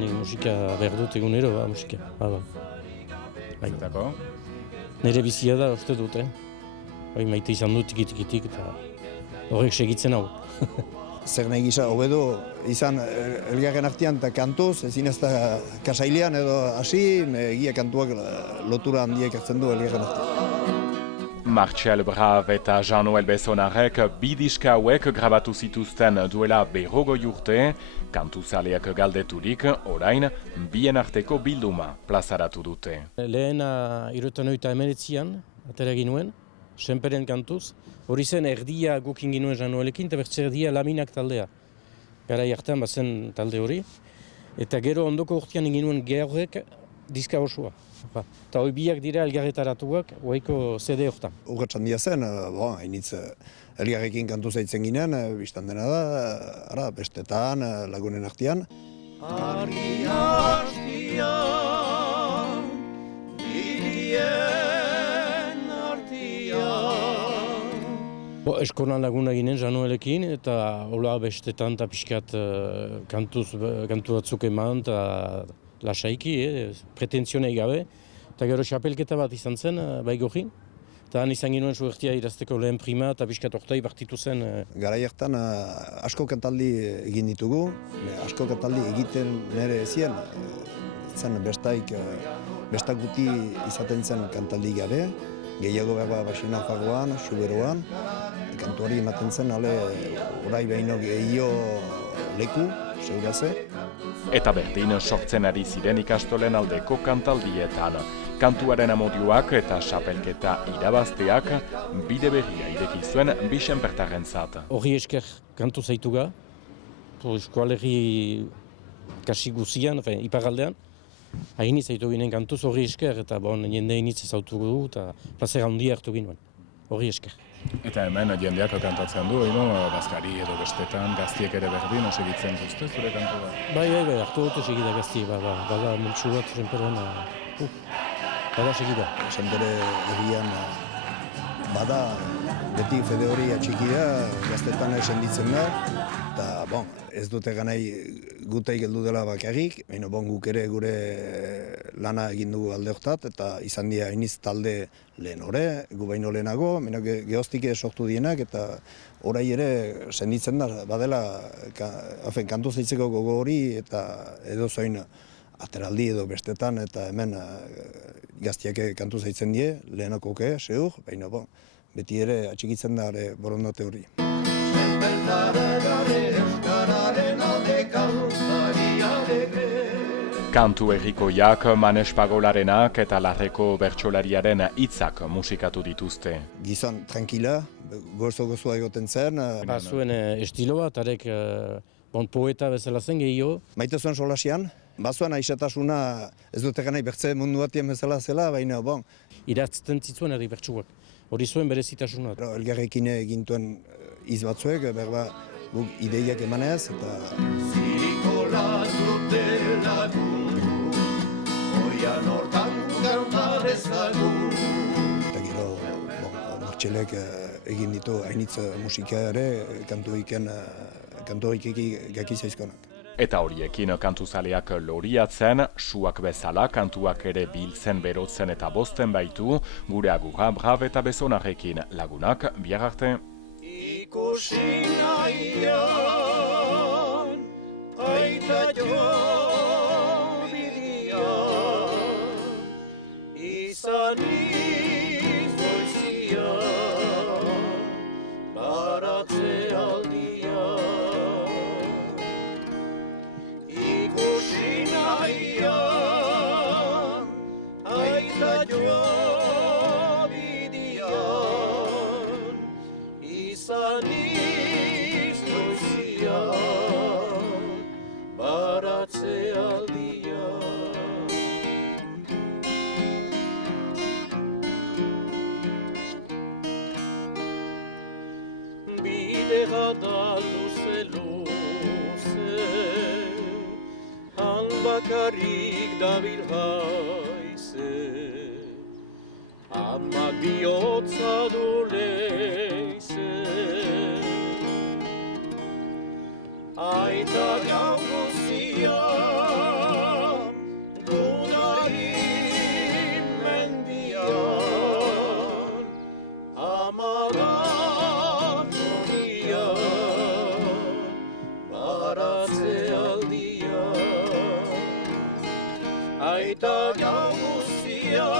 Nik musika behar dut egunero, musika. Zutako? Nire bizia da, uste dut, Bai, maite izan dut tikitik eta horrek segitzen hau. Zer nahi gisa, hobedo izan elgarren artean eta kantuz, ezin ez da kasailean edo hasi, egia kantuak lotura handiek hartzen du elgarren artean. Martxel Brav eta Jean-Noël Besonarek bi diska hauek grabatu zituzten duela 40 urte, kantuzaleak galdeturik, orain bien arteko bilduma plazaratu dute. Lehena 1989an, atera ginuen, Senperen kantuz, hori zen erdia gukin ginuen Jean-Noëlekin, eta bertze erdia Laminak taldea. Garai hartan bazen talde hori, eta gero ondoko urtean ginuen Georgek diska osoa. Eta hori biak dira elgarretaratuak, oaiko CD hortan. Urratxan dia zen, hainitz elgarrekin kantu zaitzen ginen, biztan dena da, bestetan, lagunen artean. Argi hastian, bidien artian. Eskolan laguna ginen Jean-Noëlekin, eta hola bestetan eta pixkat kantu batzuk eman, eta lasaiki, pretentzionei gabe. Eta gero xapelketa bat izan zen, Baigorrin. Eta han izan ginoen suertia idazteko lehen prima eta pixkat ortai partitu zen. Garai hartan asko kantaldi egin ditugu, asko kantaldi egiten nire ezien. Zen bestak guti izaten zen kantaldi gabe, gehiago behar basina fagoan, suberoan. Kantuari ematen zen, orai behino gehiago leku, seguraze. Eta berdin sortzen ari ziren ikastolen aldeko kantaldietan. Kantuaren amodioak eta xapelketa irabazteak bide berria ireki zuen Senpertarrentzat. Horri esker kantu zaituga, eskualerri kasi guzian, iparaldean. Haini zaitu ginen kantuz horri esker, eta jende initz ezautu du, eta plazer handia hartu ginen. Horri esker. Eta hemen jendeak kantatzen du, Bazkari edo bestetan, gaztiek ere berdin, segitzen duzte zure kantua? Bai, hartu dute segida gaztiek, bada multsu bat Senperen, bada segida. Senpere egian bada, beti fede hori atxikia, gaztetan esenditzen da, eta ez dute ganai gutei geldu dela bakarrik, guk ere gure lana egin dugu alde hortat, eta izan dira iniz talde lehen hore, gu baino lehenago, gehoztik sortu dienak, eta orai ere senditzen da, badela kantu zeitzeko gogo hori, eta edo zoin ateraldi edo bestetan, eta hemen gaztiak kantu zeitzen die, lehenakoke, seur, baina beti ere atxikitzen da borondate hori. Kantu herrikoiak, Manes Pagolarenak eta Larreko bertsolariaren hitzak musikatu dituzte. Gizon tranquila, gozoa egoten zen. Bazuen estilo bat, arek poeta bezala zen gehiago. Maite zuen solasian, bazuen aixetasuna ez dute ganai bertze mundu batien bezala zela, baina iratzten zitzuen herri bertsuak. Hori zuen berezitasuna. Elgarrekin egintuen iz batzuek, guk ideiak emanez, eta... Zirikola zutelagu, oian hortan kantarezagu. Eta gero, Martxelek egin ditu hainitz musika ere, kantuik gaki zaizkonak. Eta horiekin kantuzaleak loriatzen, suak bezala kantuak ere biltzen, berotzen eta bozten baitu, gure agurra Brav eta Besonarrekin lagunak, bihar arte. Ikusi nahian, aita joan bidian, izan izgoizian, baratze aldian. Ikusi nahian, aita joan bidian, izan izgoizian, baratze aldian. Bidea da luze, han bakarrik dabil haize, amak bihotza du leize. gau guzia Dunai mendian Amara horia Baratze aldia Aita gau guzia